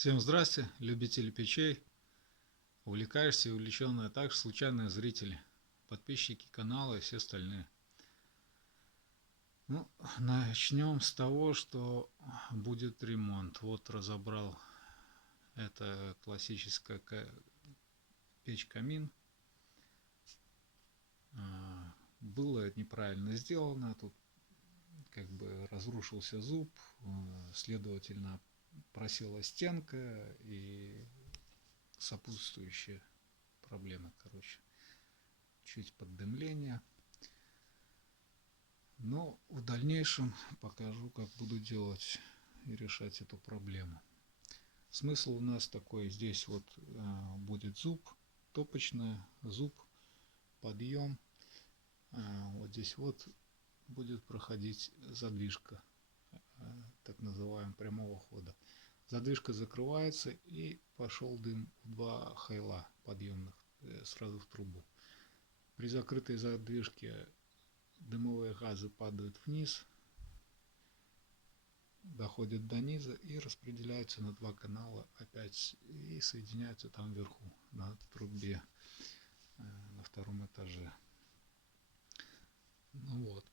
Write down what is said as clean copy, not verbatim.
Всем здрасте, любители печей, увлекаешься и увлеченные, а также случайные зрители, подписчики канала и все остальные. Ну, начнем с того, что будет ремонт. Вот разобрал, это классическая печь-камин. Было неправильно сделано, тут как бы разрушился зуб, следовательно просела стенка и сопутствующие проблемы, короче, чуть поддымление. Но в дальнейшем покажу, как буду делать и решать эту проблему. Смысл у нас такой: здесь вот будет зуб, топочная, зуб, подъем. Вот здесь вот будет проходить задвижка, так называемого прямого хода. Задвижка закрывается, и пошел дым в два хайла подъемных сразу в трубу. При закрытой задвижке дымовые газы падают вниз, доходят до низа и распределяются на два канала опять и соединяются там вверху на трубе на втором этаже. Ну вот,